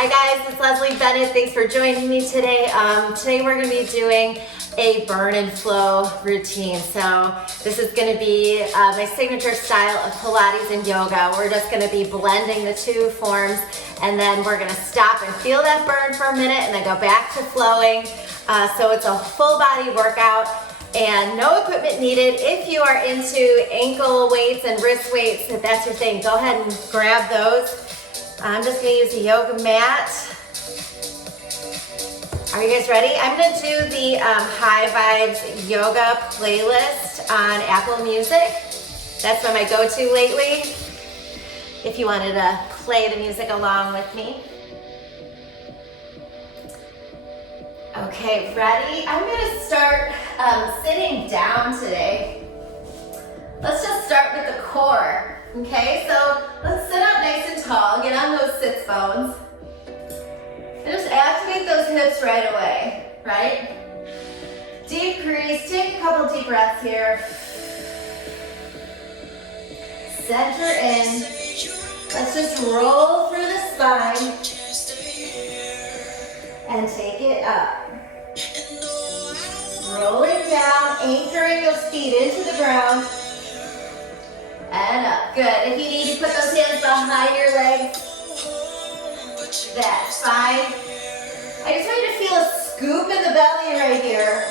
Hi guys, it's Leslie Bennett. Thanks for joining me today. Today we're going to be doing a burn and flow routine. So this is going to be my signature style of Pilates and yoga. We're just going to be blending the two forms, and then we're going to stop and feel that burn for a minute and then go back to flowing. So it's a full body workout and no equipment needed. If you are into ankle weights and wrist weights, if that's your thing, go ahead and grab those. I'm just gonna use a yoga mat. Are you guys ready? I'm gonna do the High Vibes yoga playlist on Apple Music. That's been my go-to lately, if you wanted to play the music along with me. Okay, ready? I'm gonna start sitting down today. Let's just start with the core. Okay, so let's sit up nice and tall, get on those sits bones, and just activate those hips right away, right? Deep breathe, take a couple deep breaths here. Center in. Let's just roll through the spine and take it up. Rolling down, anchoring those feet into the ground. And up, good. If you need to put those hands behind your legs, that's fine. I just want you to feel a scoop in the belly right here.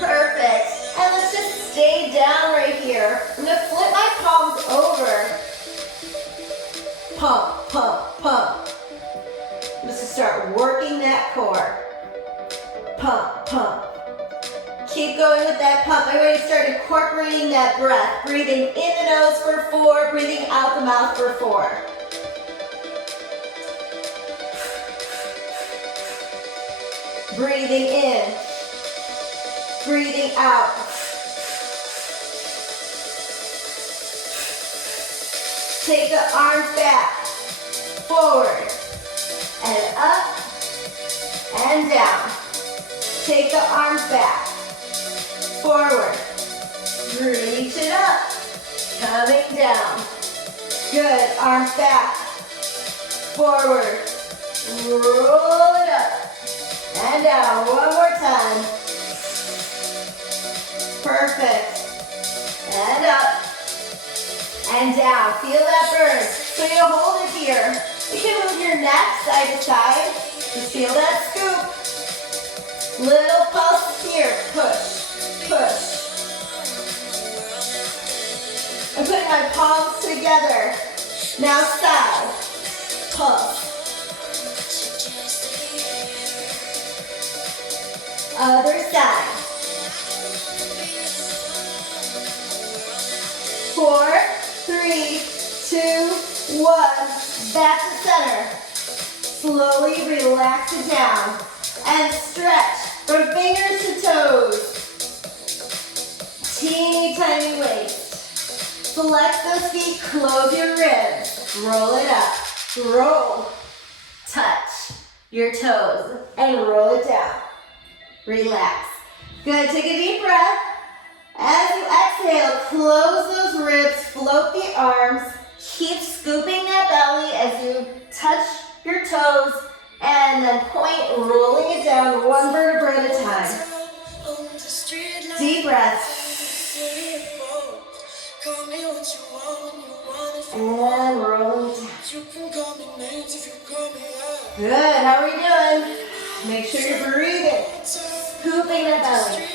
Perfect. And let's just stay down right here. I'm gonna flip my palms over. Pump, pump, pump. I'm just gonna start working that core. Pump, pump. Keep going with that pump. I'm going to start incorporating that breath. Breathing in the nose for 4, breathing out the mouth for 4. Breathing in. Breathing out. Take the arms back. Forward. And up. And down. Take the arms back. Forward, reach it up, coming down. Good, arms back, forward, roll it up, and down. One more time. Perfect. And up, and down. Feel that burn. So you hold it here. You can move your neck side to side. Just feel that scoop. Little pulse here, push. Push. I'm putting my palms together. Now side. Pulse. Other side. 4, 3, 2, 1. Back to center. Slowly relax it down. And stretch from fingers to toes. Teeny tiny waist. Flex those feet, close your ribs. Roll it up. Roll. Touch your toes and roll it down. Relax. Good, take a deep breath. As you exhale, close those ribs, float the arms. Keep scooping that belly as you touch your toes and then point, rolling it down one vertebra at a time. Deep breath. And roll it down. Good, how are we doing? Make sure you're breathing. Scooping the belly.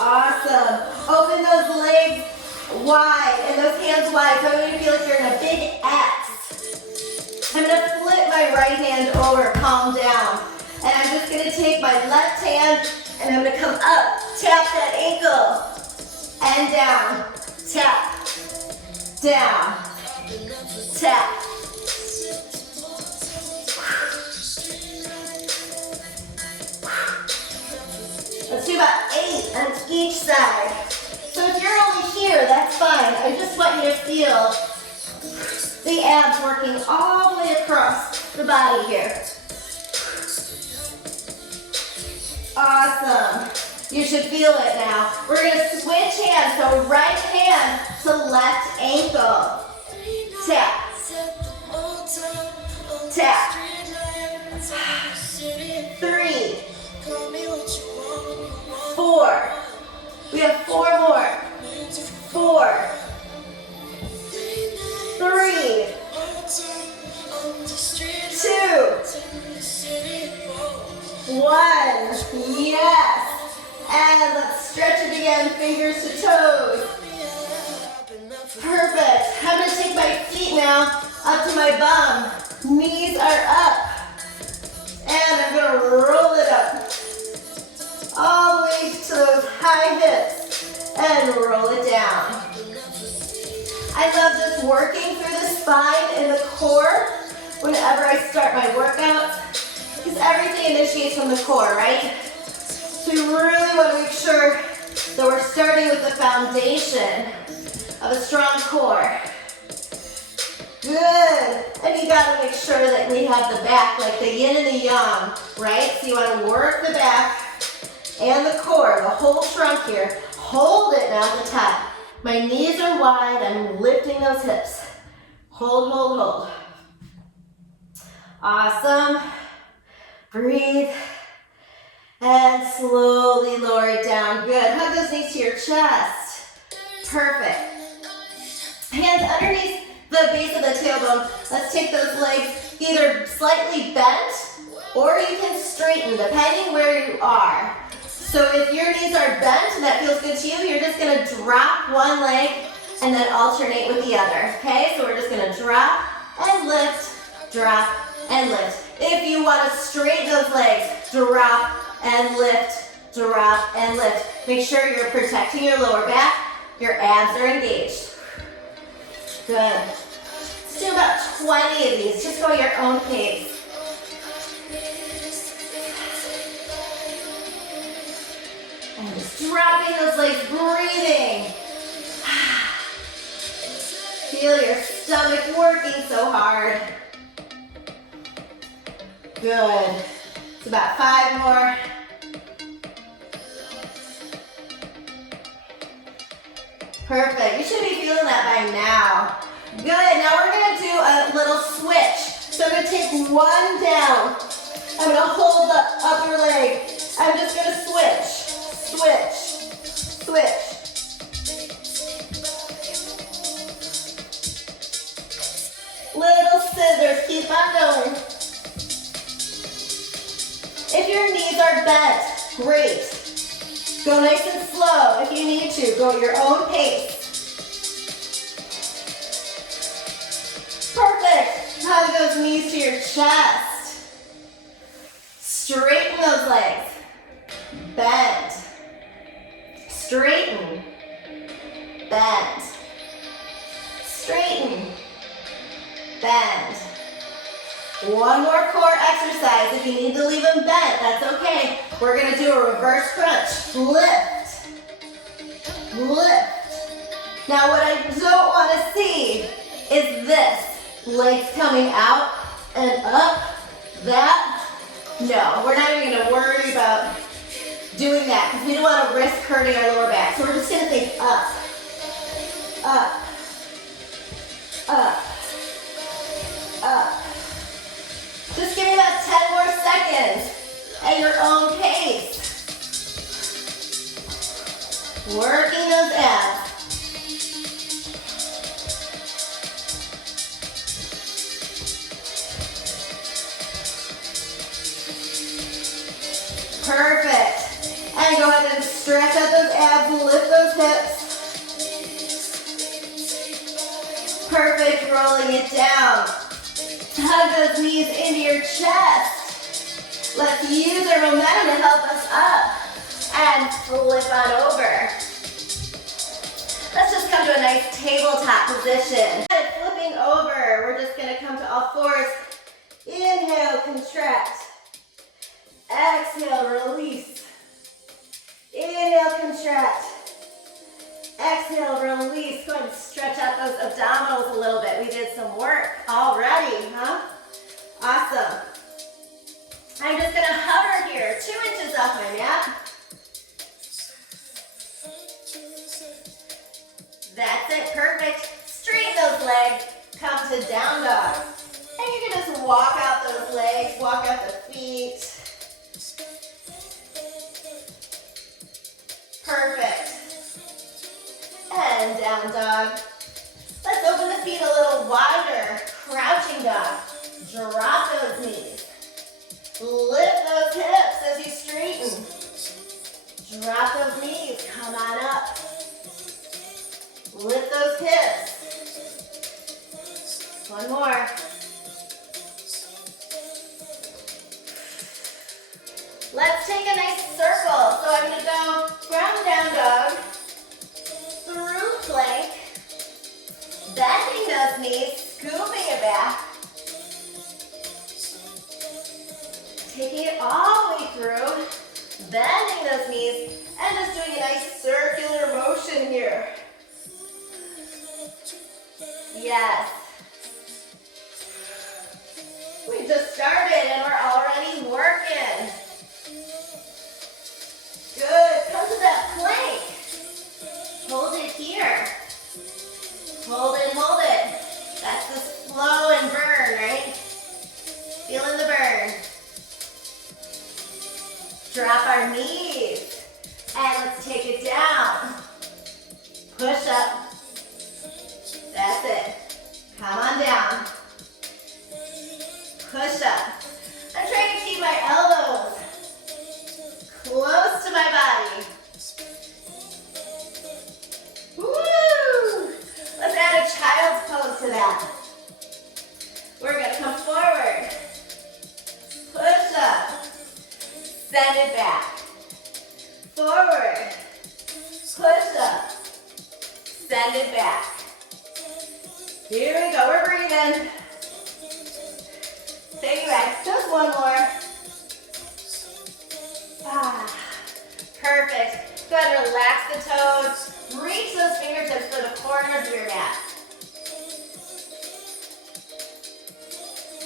Awesome. Open those legs wide and those hands wide. So I'm going to feel like you're in a big X. I'm going to flip my right hand over, palm down. And I'm just going to take my left hand and I'm going to come up, tap that ankle, and down, tap, down, tap. Let's do about 8 on each side. So if you're only here, that's fine. I just want you to feel the abs working all the way across the body here. Awesome. You should feel it now. We're going to switch hands. So right hand to left ankle. my bum. Knees are up. And I'm gonna roll it up. All the way to those high hips. And roll it down. I love just working through the spine and the core whenever I start my workouts, because everything initiates from the core, right? So we really want to make sure that we're starting with the foundation of a strong core. Good. And you got to make sure that we have the back, like the yin and the yang, right? So you want to work the back and the core, the whole trunk here. Hold it now at the top. My knees are wide, I'm lifting those hips. Hold, hold, hold. Awesome. Breathe. And slowly lower it down. Good. Hug those knees to your chest. Perfect. Hands underneath the base of the tailbone. Let's take those legs either slightly bent or you can straighten, depending where you are. So if your knees are bent and that feels good to you, you're just gonna drop one leg and then alternate with the other, okay? So we're just gonna drop and lift, drop and lift. If you wanna straighten those legs, drop and lift, drop and lift. Make sure you're protecting your lower back, your abs are engaged. Good. Let's do about 20 of these, just go at your own pace. And just dropping those legs, breathing. Feel your stomach working so hard. Good. It's about 5 more. Perfect. You should be feeling that by now. Good. Now we're going to do a little switch. So I'm going to take one down. I'm going to hold the upper leg. I'm just going to switch. Switch, switch. Little scissors, keep on going. If your knees are bent, great. Go nice and slow if you need to. Go at your own pace. Perfect. Hug those knees to your chest. Straighten those legs. Bend. Straighten, bend, straighten, bend. One more core exercise. If you need to leave them bent, that's okay. We're gonna do a reverse crunch. Lift, lift. Now what I don't wanna see is this. Legs coming out and up, that. No, we're not even gonna worry about doing that because we don't want to risk hurting our lower back. So we're just going to think up, up, up, up. Just give me about 10 more seconds at your own pace. Working those abs. Perfect. And go ahead and stretch out those abs, lift those hips. Perfect, rolling it down. Hug those knees into your chest. Let's use our momentum to help us up. And flip on over. Let's just come to a nice tabletop position. And flipping over, we're just gonna come to all fours. Inhale, contract. Exhale, release. Inhale, contract. Exhale, release. Go ahead and stretch out those abdominals a little bit. We did some work already, huh? Awesome. I'm just gonna hover here, 2 inches off my mat. That's it, perfect. Straighten those legs, come to down dog. And you can just walk out those legs, walk out the feet. Perfect. And down dog. Let's open the feet a little wider. Crouching dog. Drop those knees. Lift those hips as you straighten. Drop those knees. Come on up. Lift those hips. One more. Let's take a nice circle. So I'm gonna go from down dog, through plank, bending those knees, scooping it back, taking it all the way through, bending those knees, and just doing a nice circular motion here. Yes. We just started and we're already working. Good. Come to that plank. Hold it here. Hold it, hold it. That's the slow and burn, right? Feeling the burn. Drop our knees. And let's take it down. Push up. That's it. Come on down. Push up. I'm trying to keep my elbows close to my body. Woo! Let's add a child's pose to that. We're going to come forward. Push up. Send it back. Forward. Push up. Send it back. Here we go. We're breathing. Take it back. Just one more. Perfect. Go ahead and relax the toes. Reach those fingertips for the corners of your mat.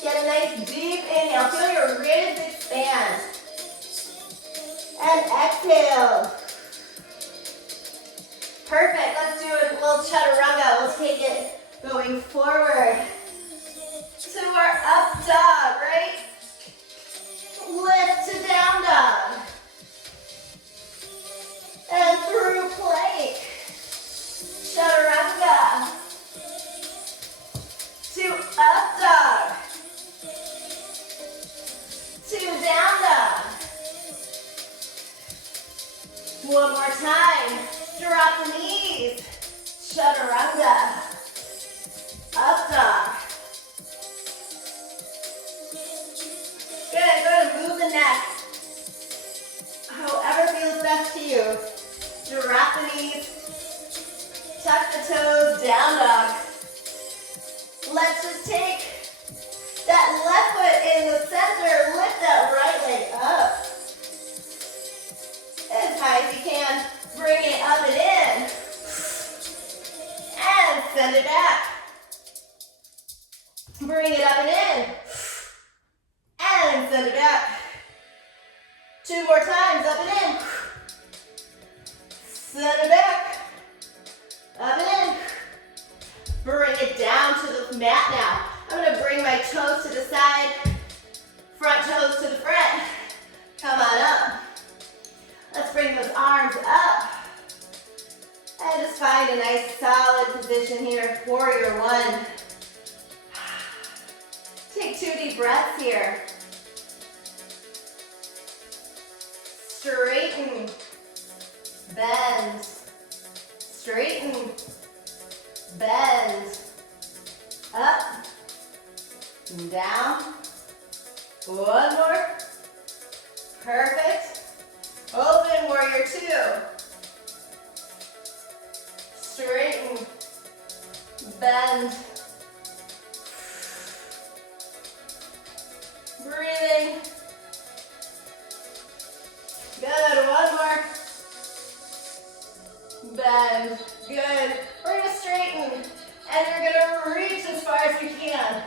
Get a nice deep inhale. Feel your ribs expand. And exhale. Perfect. Let's do a little chaturanga. We'll take it going forward to our up dog, right? Lift to down dog. And through plank. Chaturanga. To up dog. To down dog. One more time. Drop the knees. Chaturanga. Up dog. Good. Go ahead and move the neck. However feels best to you. Drop the knees. Tuck the toes. Down dog. Let's just take that left foot in the center. Lift that right leg up. As high as you can. Bring it up and in. And send it back. Bring it up and in. And send it back. Two more times, up and in. Send it back. Up and in. Bring it down to the mat now. I'm going to bring my toes to the side. Front toes to the front. Come on up. Let's bring those arms up. And just find a nice solid position here. Warrior one. Take 2 deep breaths here. Straighten. Bend. Straighten. Bend. Up. And down. One more. Perfect. Open warrior two. Straighten. Bend. Breathing. Good. One more. Bend. Good. We're going to straighten. And you're going to reach as far as you can.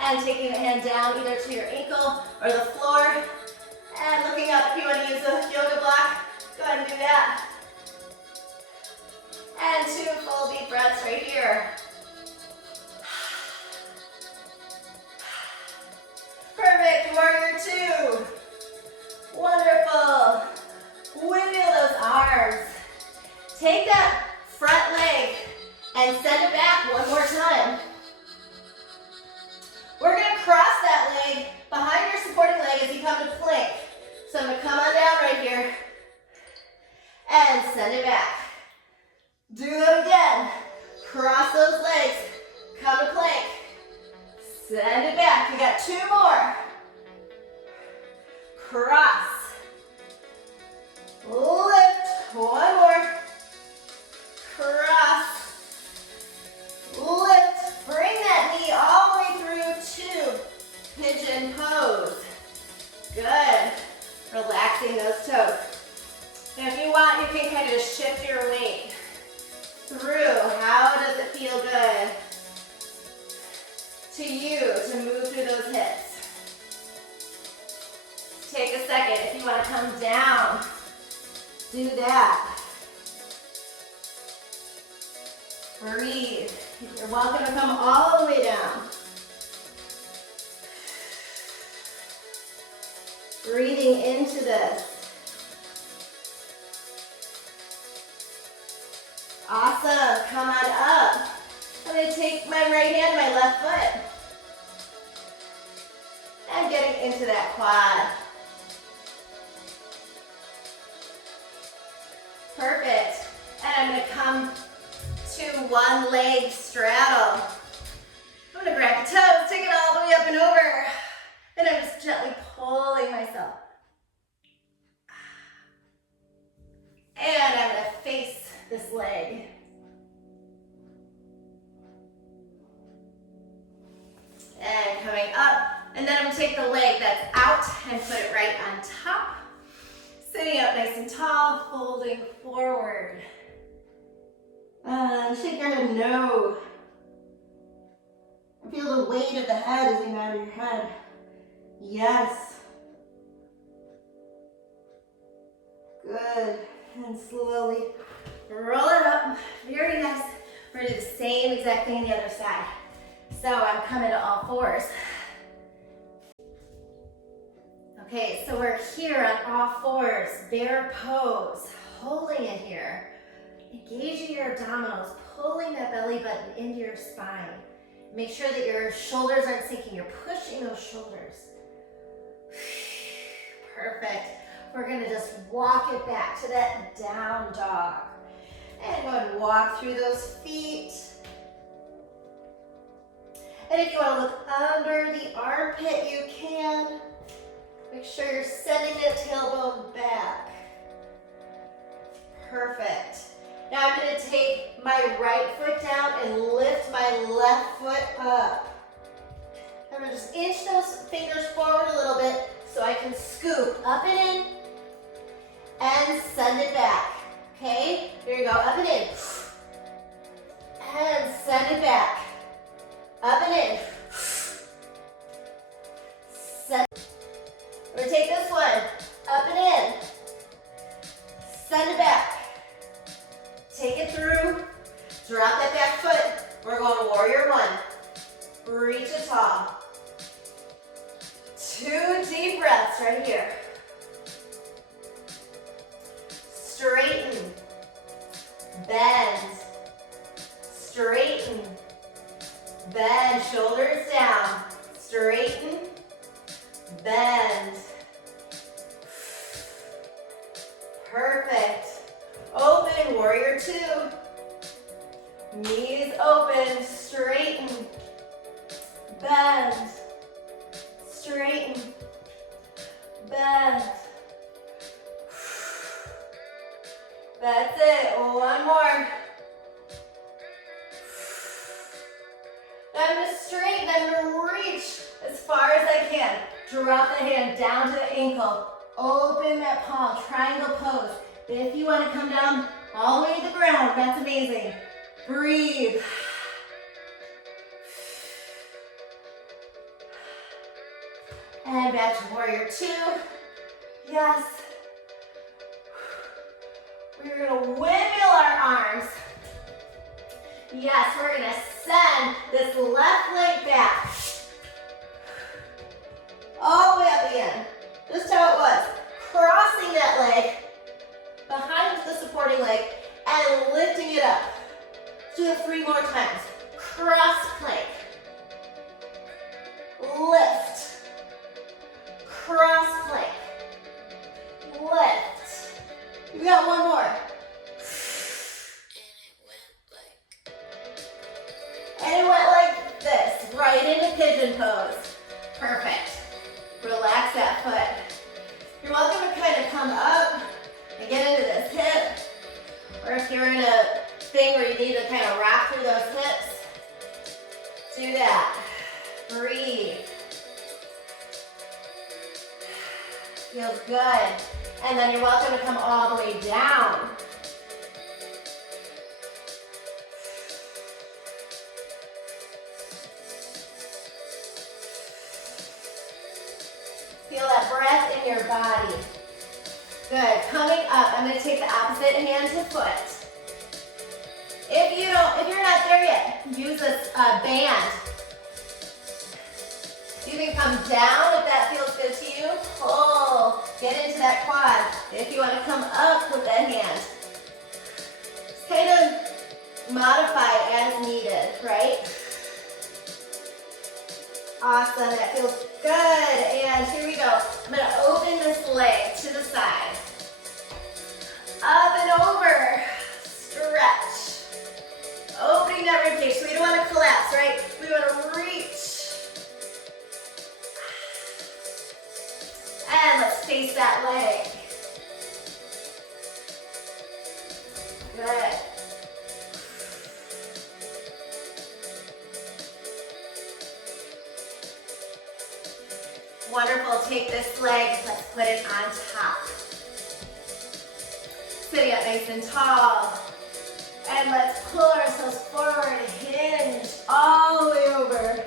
And taking the hand down either to your ankle or the floor. And looking up if you want to use a yoga block, go ahead and do that. And 2 full deep breaths right here. Perfect, warrior two. Wonderful. Windmill those arms. Take that front leg and send it back one more time. We're going to cross that leg behind your supporting leg as you come to plank. So I'm going to come on down right here and send it back. Do that again. Cross those legs. Come to plank. Send it back. You got 2 more. Cross. come down. Do that. Breathe. You're welcome to come all the way down. Breathing into this. Awesome. Come on up. I'm going to take my right hand, my left foot. And getting into that quad. Perfect. And I'm going to come to one leg straddle. I'm going to grab the toes, take it all the way up and over. And I'm just gently pulling myself. And I'm going to face this leg. And coming up. And then I'm going to take the leg that's out and put it right on top. Sitting up nice and tall, folding forward. Shake your head no. And feel the weight of the head as you nod your head. Yes. Good. And slowly roll it up. Very nice. We're going to do the same exact thing on the other side. So I'm coming to all fours. Okay, so we're here on all fours, bear pose, holding it here. Engaging your abdominals, pulling that belly button into your spine. Make sure that your shoulders aren't sinking, you're pushing those shoulders. Perfect. We're gonna just walk it back to that down dog. And go and walk through those feet. And if you wanna look under the armpit, you can. Make sure you're sending that tailbone back. Perfect. Now I'm going to take my right foot down and lift my left foot up. I'm going to just inch those fingers forward a little bit so I can scoop up and in and send it back. Okay? Here you go. Up and in. And send it back. Up and in. Send. We're going to take this one. Up and in. Send it back. Take it through, drop that back foot. We're going warrior one. Reach it tall. 2 deep breaths right here. Straighten, bend, straighten, bend, shoulders down, straighten, bend. Perfect. Open, warrior two. Knees open, straighten, bend, straighten, bend. That's it, one more. I'm gonna straighten, I'm gonna reach as far as I can. Drop the hand down to the ankle. Open that palm, triangle pose. If you want to come down all the way to the ground, that's amazing. Breathe. And back to warrior two. Yes. We're going to windmill our arms. Yes, we're going to send this left leg back. All the way up again. Just how it was. Crossing that leg behind the supporting leg and lifting it up. Let's do it 3 more times. Cross plank. Lift. Cross plank. Lift. We got one more. And it went like this, right into pigeon pose. Perfect. Relax that foot. You're welcome to kind of come up and get into this hip. Or if you're in a thing where you need to kind of rock through those hips, do that. Breathe. Feels good. And then you're welcome to come all the way down. Feel that breath in your body. Good. Coming up, I'm going to take the opposite hand to foot. If you're not there yet, use this band. You can come down if that feels good to you. Pull. Get into that quad. If you want to come up with that hand, just kind of modify as needed, right? Awesome. That feels good. And here we go. I'm going to open this leg to the side. Up and over. Stretch. Opening that ribcage. So we don't want to collapse, right? We want to reach. And let's face that leg. Good. Wonderful. Take this leg, let's put it on top. Sitting up nice and tall. And let's pull ourselves forward, hinge all the way over.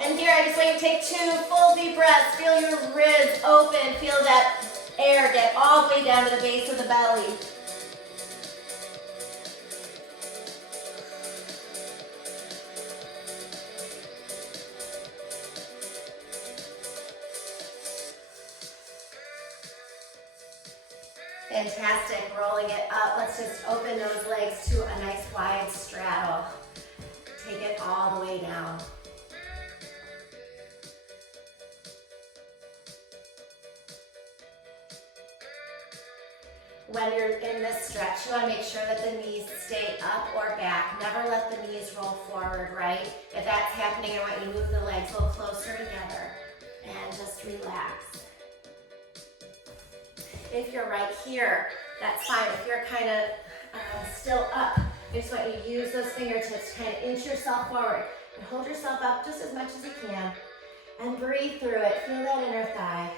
And here I just want you to take 2 full deep breaths. Feel your ribs open. Feel that air get all the way down to the base of the belly. Fantastic, rolling it up. Let's just open those legs to a nice wide straddle. Take it all the way down. When you're in this stretch, you want to make sure that the knees stay up or back. Never let the knees roll forward, right? If that's happening, I want you to move the legs a little closer together and just relax. If you're right here, that's fine. If you're kind of still up, I just want you to use those fingertips to kind of inch yourself forward and hold yourself up just as much as you can and breathe through it. Feel that inner thigh.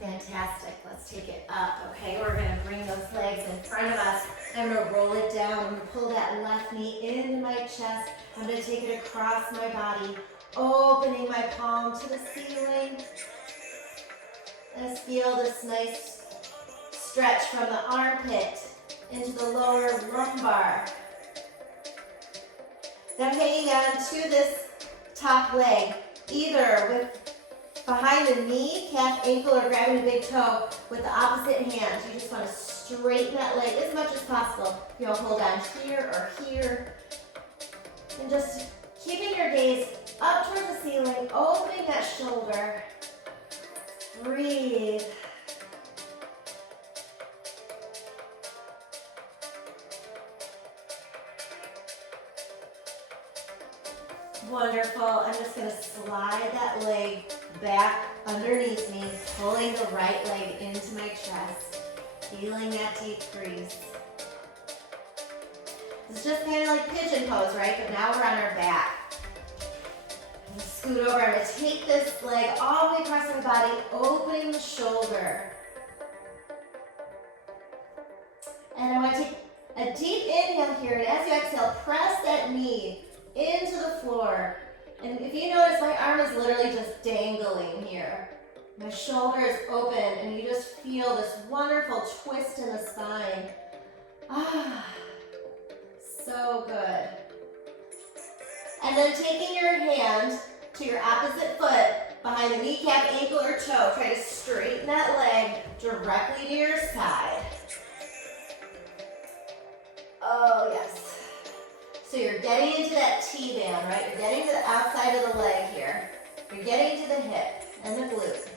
Fantastic. Let's take it up. Okay, we're going to bring those legs in front of us. I'm going to roll it down. I'm going to pull that left knee into my chest. I'm going to take it across my body, opening my palm to the ceiling. Let's feel this nice stretch from the armpit into the lower lumbar. Then hanging on to this top leg, either with behind the knee, calf, ankle, or grabbing a big toe with the opposite hand. You just want to straighten that leg as much as possible. You'll hold on here or here. And just keeping your gaze up towards the ceiling, opening that shoulder. Breathe. Wonderful. I'm just going to slide that leg back underneath me, pulling the right leg into my chest, feeling that deep crease. It's just kind of like pigeon pose, right? But now we're on our back. And scoot over. I'm going to take this leg all the way across my body, opening the shoulder. And I want to take a deep inhale here, and as you exhale, press that knee into the floor. And if you notice, my arm is literally just dangling here. My shoulder is open, and you just feel this wonderful twist in the spine. Ah, so good. And then taking your hand to your opposite foot, behind the kneecap, ankle, or toe, try to straighten that leg directly to your side. Oh, yes. So you're getting into that T-band, right? You're getting to the outside of the leg here. You're getting to the hip and the glute.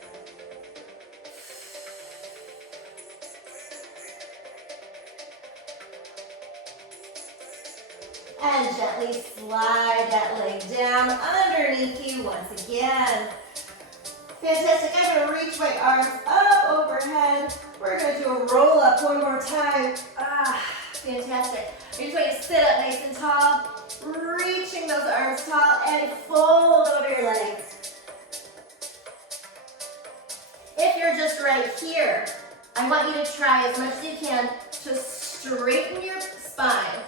And gently slide that leg down underneath you once again. Fantastic. I'm going to reach my arms up overhead. We're going to do a roll up one more time. Fantastic. I just want you to sit up nice and tall, reaching those arms tall and fold over your legs. If you're just right here, I want you to try as much as you can to straighten your spine.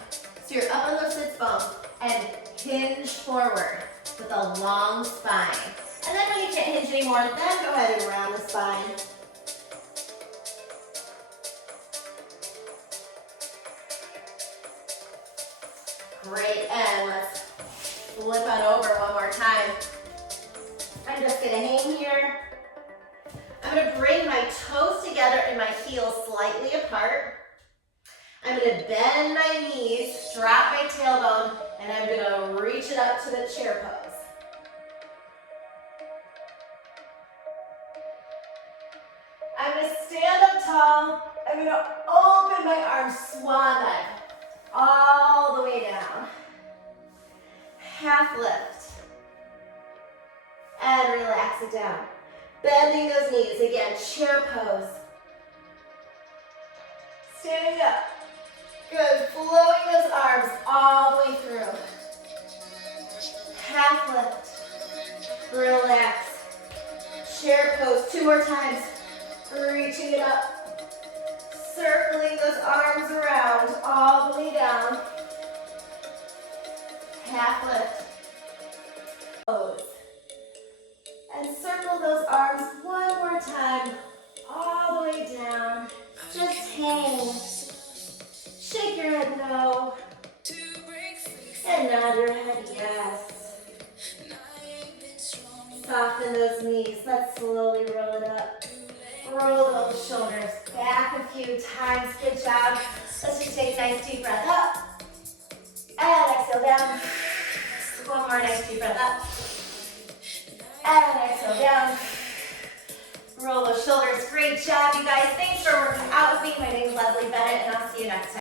So you're up on those sits bones and hinge forward with a long spine. And then when you can't hinge anymore, then go ahead and round the spine. Great, and let's flip on over one more time. I'm just gonna hang here. I'm gonna bring my toes together and my heels slightly apart. I'm gonna bend my knees, drop my tailbone, and I'm gonna reach it up to the chair pose. I'm gonna stand up tall. I'm gonna open my arms, swan dive, all the way down. Half lift. And relax it down. Bending those knees, again, chair pose. Standing up. Good, flowing those arms all the way through. Half lift. Relax. Chair pose, 2 more times. Reaching it up. Circling those arms around all the way down. Half lift. Pose. And circle those arms one more time, all the way down. Just hang. Shake your head no. And nod your head yes. Soften those knees. Let's slowly roll it up. Roll those shoulders back a few times. Good job. Let's just take a nice deep breath up. And exhale down. One more nice deep breath up. And exhale down. Roll those shoulders. Great job, you guys. Thanks for working out with me. My name is Leslie Bennett, and I'll see you next time.